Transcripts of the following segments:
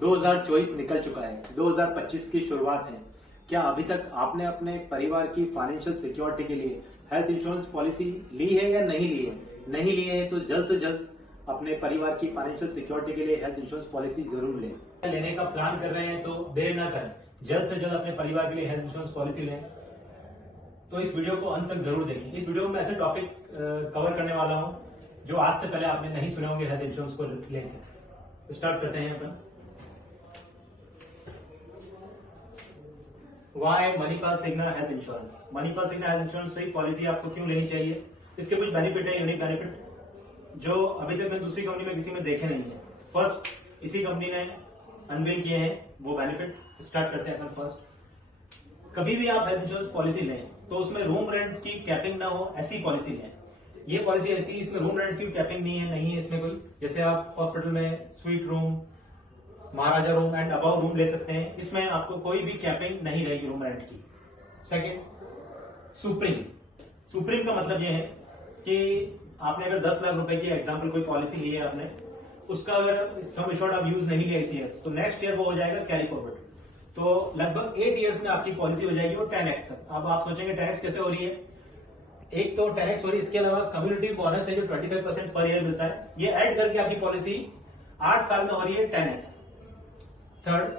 2024 निकल चुका है, 2025 की शुरुआत है। क्या अभी तक आपने अपने परिवार की फाइनेंशियल सिक्योरिटी के लिए हेल्थ इंश्योरेंस पॉलिसी ली है या नहीं ली है? नहीं ली है तो जल्द से जल्द अपने परिवार की फाइनेंशियल सिक्योरिटी के लिए हेल्थ इंश्योरेंस पॉलिसी जरूर लें। लेने का प्लान कर रहे हैं तो देर ना करें, जल्द से जल्द अपने परिवार के लिए हेल्थ इंश्योरेंस पॉलिसी लें। तो इस वीडियो को अंत तक जरूर देखें। इस वीडियो में ऐसे टॉपिक कवर करने वाला हूं जो आज से पहले आपने नहीं सुने होंगे हेल्थ इंश्योरेंस को लेकर। स्टार्ट करते हैं अपन। Why Manipal Cigna health insurance. Manipal Cigna health insurance से पॉलिसी आपको क्यों लेनी चाहिए? इसके कुछ बेनिफिट है, यूनिक बेनिफिट, जो अभी तक मैं दूसरी कंपनी में किसी में देखे नहीं है। फर्स्ट इसी कंपनी ने अनवील किए हैं वो बेनिफिट। स्टार्ट करते हैं अपन फर्स्ट। कभी भी आप हेल्थ इंश्योरेंस पॉलिसी लें तो उसमें रूम रेंट की कैपिंग ना हो, ऐसी पॉलिसी लें। ये पॉलिसी ऐसी, इसमें रूम रेंट की कैपिंग नहीं है इसमें कोई। जैसे आप हॉस्पिटल में suite room, Maharaja room and above room ले सकते हैं, इसमें आपको कोई भी कैपिंग नहीं रहेगी रूम रेंट की। Second, supreme. सुप्रीम का मतलब यह है कि आपने अगर 10 लाख रुपए की एग्जाम्पल कोई पॉलिसी ली है आपने, उसका अगर सम एश्योर्ड आप यूज नहीं लिया इस ईयर तो नेक्स्ट ईयर वो हो जाएगा कैरी फॉरवर्ड। तो लगभग 8 इयर्स में आपकी पॉलिसी हो जाएगी वो 10x तक। अब आप सोचेंगे 10x कैसे हो रही है? एक तो 10x हो रही है, इसके अलावा कम्युनिटी बोनस है जो 25% पर ईयर मिलता है, ये ऐड करके आपकी पॉलिसी 8 साल में हो रही है 10x। Third,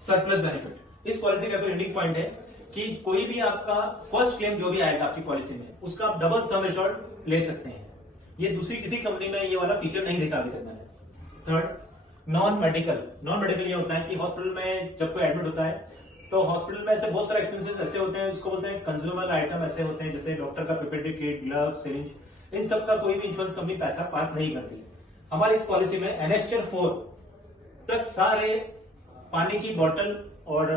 surplus benefit. इस पॉलिसी का कोई यूनिक पॉइंट है कि कोई भी आपका फर्स्ट क्लेम जो भी आएगा आपकी पॉलिसी में, उसका आप डबल सम एश्योर्ड ले सकते हैं। ये दूसरी किसी कंपनी में ये वाला फीचर नहीं देखा अभी तक मैंने। Third, non medical. Non medical ये होता है कि हॉस्पिटल में जब कोई एडमिट होता है तो हॉस्पिटल में ऐसे बहुत सारे एक्सपेंसेस ऐसे होते हैं जिसको बोलते हैं कंज्यूमर आइटम ऐसे होते हैं, जैसे डॉक्टर का पिपेटी किट, ग्लव, सिरिंज, इन सब का कोई भी इंश्योरेंस कंपनी पैसा पास नहीं करती। हमारी इस पॉलिसी में एनेक्स्चर 4 तक सारे पानी की बोतल और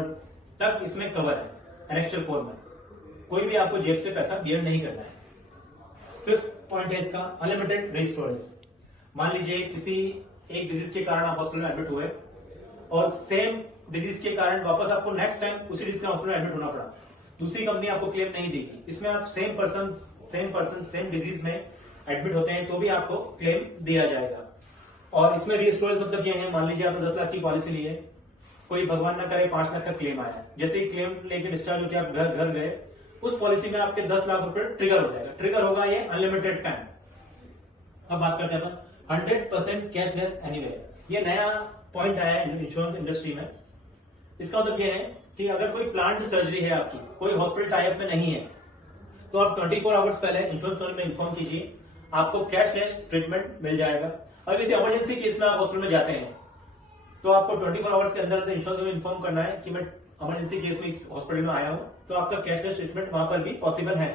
तक इसमें कवर है। एनेक्स्चर 4 में कोई भी आपको जेब से पैसा बियर नहीं करना है। फिफ्थ पॉइंट है इसका अनलिमिटेड रीस्टोरेज। मान लीजिए किसी एक डिजीज के कारण आप हॉस्पिटल में एडमिट हुए और सेम डिजीज के कारण वापस आपको नेक्स्ट टाइम उसी डिजीज के हॉस्पिटल में एडमिट होना पड़ा, दूसरी कंपनी आपको क्लेम नहीं देगी। इसमें आप सेम पर्सन सेम डिजीज में एडमिट होते हैं तो भी आपको क्लेम दिया जाएगा। और इसमें रीस्टोरेज मतलब यह है, मान लीजिए आपने 10 लाख की पॉलिसी ली है, कोई भगवान ना करे 5 लाख का क्लेम आया, जैसे ही क्लेम लेके डिस्चार्ज होकर आप घर गए, उस पॉलिसी में आपके 10 लाख रुपए ट्रिगर हो जाएगा। ट्रिगर होगा ये अनलिमिटेड टाइम। अब बात करते हैं अपन 100% कैशलेस एनीवेयर। ये नया पॉइंट आया है इंश्योरेंस इंडस्ट्री में। इसका मतलब यह है कि अगर कोई प्लांट सर्जरी है आपकी, कोई हॉस्पिटल टाइप में नहीं है, तो आप 24 आवर्स पहले इंश्योरेंस कंपनी में इन्फॉर्म कीजिए, आपको कैशलेस ट्रीटमेंट मिल जाएगा। अगर किसी इमरजेंसी केस में आप हॉस्पिटल में जाते हैं तो आपको 24 आवर्स के अंदर इंश्योरेंस में इन्फॉर्म करना है कि मैं इमरजेंसी केस में इस हॉस्पिटल में आया हूं, तो आपका कैशलेस ट्रीटमेंट वहां पर भी पॉसिबल है।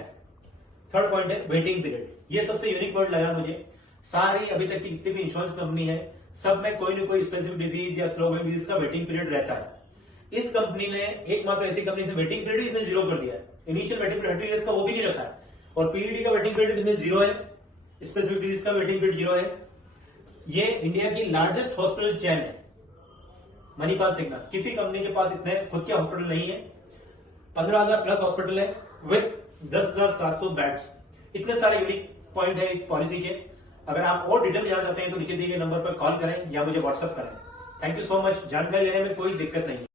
थर्ड पॉइंट है वेटिंग पीरियड। ये सबसे यूनिक पॉइंट लगा मुझे। सारी अभी तक की जितनी भी इंश्योरेंस कंपनी है, सब में कोई न कोई स्पेसिफिक डिजीज या स्लो ग्रोइंग डिजीज का वेटिंग पीरियड रहता है। इस कंपनी ने एकमात्र ऐसी कंपनी से वेटिंग पीरियड इसने 0 कर दिया है। इनिशियल वेटिंग पीरियड 100 का वो भी नहीं रखा है, और पीईडी का वेटिंग पीरियड इसमें 0 है, स्पेसिफिक डिजीज का वेटिंग पीरियड 0 है। ये इंडिया की लार्जेस्ट हॉस्पिटल चेन है मणिपाल सिग्ना। किसी कंपनी के पास इतने खुद के हॉस्पिटल नहीं है। 15,000 प्लस हॉस्पिटल है विद 10,700 बेड्स। इतने सारे यूनिक पॉइंट है इस पॉलिसी के। अगर आप और डिटेल जानना चाहते हैं तो नीचे दिए गए नंबर पर कॉल करें या मुझे व्हाट्सएप करें। Thank you so much. जानकारी लेने में कोई दिक्कत नहीं है।